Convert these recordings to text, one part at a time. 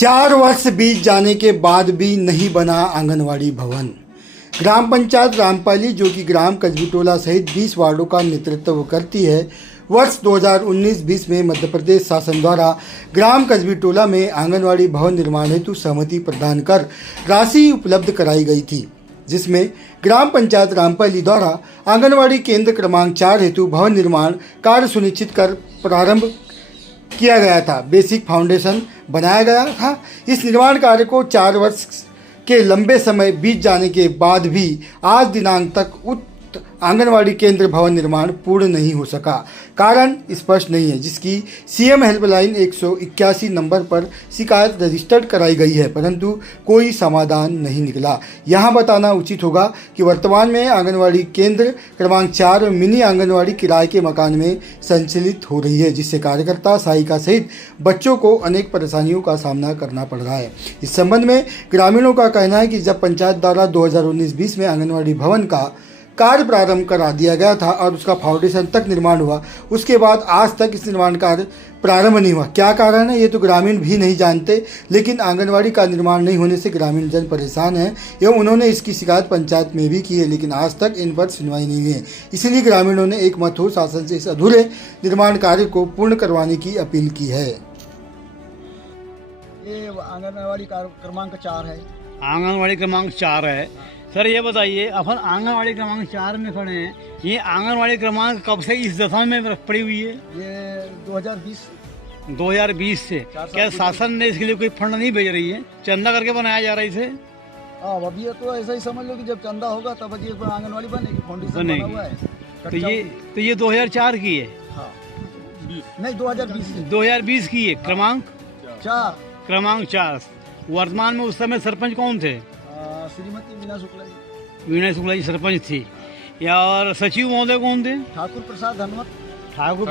4 वर्ष बीत जाने के बाद भी नहीं बना आंगनवाड़ी भवन। ग्राम पंचायत रामपाली, जो कि ग्राम कजबीटोला सहित 20 वार्डों का नेतृत्व करती है, वर्ष 2019-20 में मध्य प्रदेश शासन द्वारा ग्राम कजबीटोला में आंगनवाड़ी भवन निर्माण हेतु सहमति प्रदान कर राशि उपलब्ध कराई गई थी, जिसमें ग्राम पंचायत रामपाली द्वारा आंगनवाड़ी केंद्र क्रमांक 4 हेतु भवन निर्माण कार्य सुनिश्चित कर प्रारंभ किया गया था। बेसिक फाउंडेशन बनाया गया था। इस निर्माण कार्य को 4 वर्ष के लंबे समय बीत जाने के बाद भी आज दिनांक तक उक्त आंगनवाड़ी केंद्र भवन निर्माण पूर्ण नहीं हो सका। कारण स्पष्ट नहीं है, जिसकी सीएम हेल्पलाइन 181 नंबर पर शिकायत रजिस्टर्ड कराई गई है, परंतु कोई समाधान नहीं निकला। यहाँ बताना उचित होगा कि वर्तमान में आंगनवाड़ी केंद्र क्रमांक 4 मिनी आंगनवाड़ी किराए के मकान में संचालित हो रही है, जिससे कार्यकर्ता, सहायिका सहित बच्चों को अनेक परेशानियों का सामना करना पड़ रहा है। इस संबंध में ग्रामीणों का कहना है कि जब पंचायत द्वारा 2019-20 में आंगनवाड़ी भवन का कार्य प्रारंभ करा दिया गया था और उसका फाउंडेशन तक निर्माण हुआ, उसके बाद आज तक इस निर्माण कार्य प्रारंभ नहीं हुआ। क्या कारण है ये तो ग्रामीण भी नहीं जानते, लेकिन आंगनवाड़ी का निर्माण नहीं होने से ग्रामीण जन परेशान हैं एवं उन्होंने इसकी शिकायत पंचायत में भी की है, लेकिन आज तक इन पर सुनवाई नहीं हुई है। इसलिए ग्रामीणों ने एक मत हो शासन से इस अधूरे निर्माण कार्य को पूर्ण करवाने की अपील की है। ये आंगनवाड़ी क्रमांक 4 है। आंगनवाड़ी क्रमांक 4 है। सर ये बताइए, अपन आंगनवाड़ी क्रमांक 4 में खड़े हैं, ये आंगनवाड़ी क्रमांक कब से इस दशा में पड़ी हुई है? ये 2020 से। क्या शासन ने इसके लिए कोई फंड नहीं भेज रही है? चंदा करके बनाया जा रहा है इसे? अभी ये तो ऐसा ही समझ लो कि जब चंदा होगा तब ये आंगनवाड़ी बनेगी, फाउंडेशन बना हुआ है। तो ये 2004 की है? हाँ। नहीं, 2020 की है। क्रमांक 4। वर्तमान में उस समय सरपंच कौन थे? श्रीमती वीणा शुक्ला जी सरपंच थी। या और सचिव महोदय कौन थे? ठाकुर प्रसाद हनुमत। ठाकुर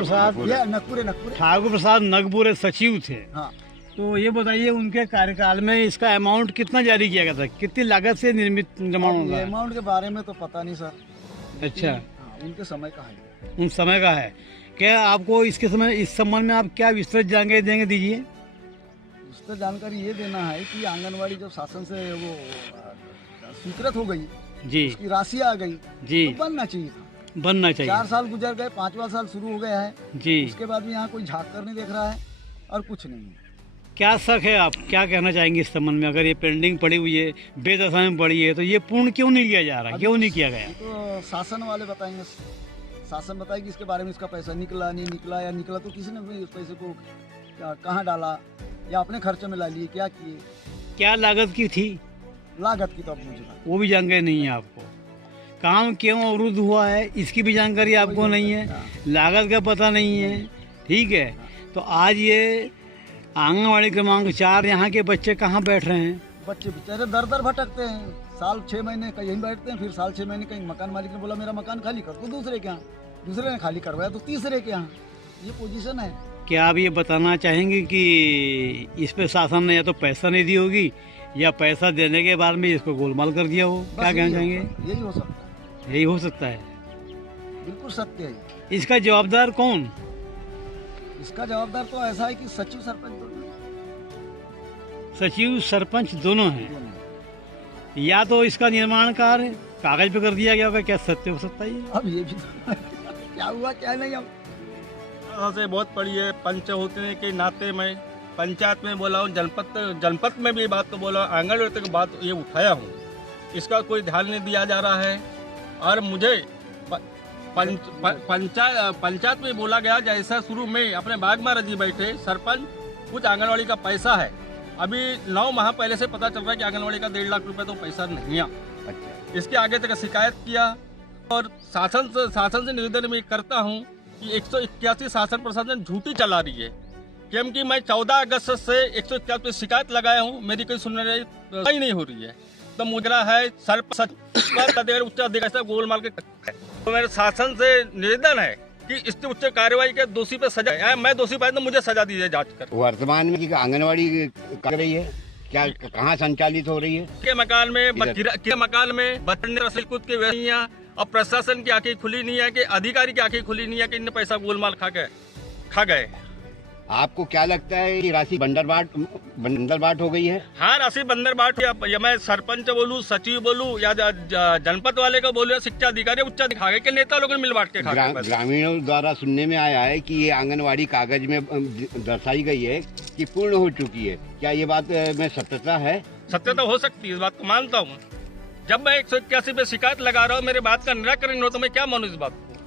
प्रसाद नगपुरे सचिव थे। हाँ। तो ये बताइए, उनके कार्यकाल में इसका अमाउंट कितना जारी किया गया था? कितनी लागत से निर्मित निर्माण होगा? अमाउंट के बारे में तो पता नहीं सर। अच्छा। उनके समय का है। उन समय का है। क्या आपको इसके समय इस संबंध में आप क्या विस्तृत जानकारी देंगे? दीजिए। तो जानकारी ये देना है कि आंगनवाड़ी जब शासन से वो स्वीकृत हो गई जी, उसकी राशि आ गई जी, तो बनना चाहिए था। 4 साल गुजर गए, 5वां साल शुरू हो गया है जी। उसके बाद भी यहाँ कोई झाँक कर नहीं देख रहा है और कुछ नहीं है। क्या शक है, आप क्या कहना चाहेंगे इस संबंध में? अगर ये पेंडिंग पड़ी हुई है, बेदशा में पड़ी है, तो ये पूर्ण क्यों नहीं किया जा रहा? क्यों नहीं किया गया? तो शासन वाले बताएंगे, शासन बताएगी इसके बारे में। इसका पैसा निकला नहीं निकला, या निकला तो किसी ने भी उस पैसे को कहाँ डाला या अपने खर्चे में ला लिए, क्या किए, क्या लागत की थी? लागत की तो अब मुझे वो भी जानकारी नहीं है आपको। काम क्यों अवरुद्ध हुआ है इसकी भी जानकारी आपको नहीं है, लागत का पता नहीं है। ठीक है, तो आज ये आंगनवाड़ी क्रमांक 4 यहाँ के बच्चे कहाँ बैठ रहे हैं? बच्चे बेचारे दर दर भटकते हैं। साल 6 महीने कहीं बैठते हैं, फिर साल 6 महीने कहीं मकान मालिक ने बोला मेरा मकान खाली कर, तो दूसरे के यहाँ, दूसरे ने खाली करवाया तो तीसरे के यहाँ। ये पोजीशन है। क्या आप ये बताना चाहेंगे कि इस पे शासन ने या तो पैसा नहीं दी होगी या पैसा देने के बाद में इसको गोलमाल कर दिया हो? क्या कहना चाहेंगे? यही हो सकता है। यही हो सकता है। बिल्कुल सत्य है। इसका जवाबदार कौन? इसका जवाबदार तो ऐसा है कि सचिव सरपंच दोनों। सचिव सरपंच दोनों हैं। या तो इसका निर्माण कार्य कागज पे कर दिया गया होगा, क्या सत्य हो सकता है? अब ये भी क्या हुआ क्या नहीं। अब से बहुत पड़ी है। पंच होने के नाते मैं पंचायत में बोला हूँ, जनपद में भी बात तो बोला, आंगनवाड़ी तक बात ये उठाया हूँ। इसका कोई ध्यान नहीं दिया जा रहा है। और मुझे पंचायत में बोला गया, जैसा शुरू में अपने बाग में रजी बैठे सरपंच, कुछ आंगनवाड़ी का पैसा है। अभी 9 माह पहले से पता चल रहा है कि आंगनवाड़ी का 1.5 लाख रुपए तो पैसा नहीं है। इसके आगे तक शिकायत किया और शासन से निवेदन में करता हूँ कि 181 शासन प्रशासन झूठी चला रही है, क्योंकि मैं 14 अगस्त से 181 पे शिकायत लगाया हूँ, मेरी कोई सुनवाई नहीं हो रही है। तो मुजरा है उच्च अधिकारी से गोलमाल के। तो मेरे शासन से निवेदन है कि इससे उच्च कार्रवाई के दोषी पे सजा, मैं दोषी पाए तो मुझे सजा दीजिए जांच कर। वर्तमान में आंगनवाड़ी कर रही है, क्या कहाँ संचालित हो रही है? के मकान में बच्चे रसल कूद के वैया, और प्रशासन की आंखें खुली नहीं है, कि अधिकारी की आंखें खुली नहीं है कि इन पैसा गोलमाल खा गए। आपको क्या लगता है कि राशि बंदरबाट हो गई है? हाँ, राशि बंदरबाट या मैं सरपंच बोलूँ, सचिव बोलूँ या जनपद वाले को बोलूँ या शिक्षा अधिकारी उच्च अधिकारी के नेता लोगों ने मिल बांट के खा गए। ग्रामीणों द्वारा सुनने में आया है कि ये आंगनवाड़ी कागज में दर्शाई गई है कि पूर्ण हो चुकी है। क्या ये बात में सत्यता है? सत्यता हो सकती है, इस बात को मानता हूँ। जब मैं 181 पे शिकायत लगा रहा हूँ, मेरे बात का निराकरण हो तो मैं क्या मानूँ इस बात को?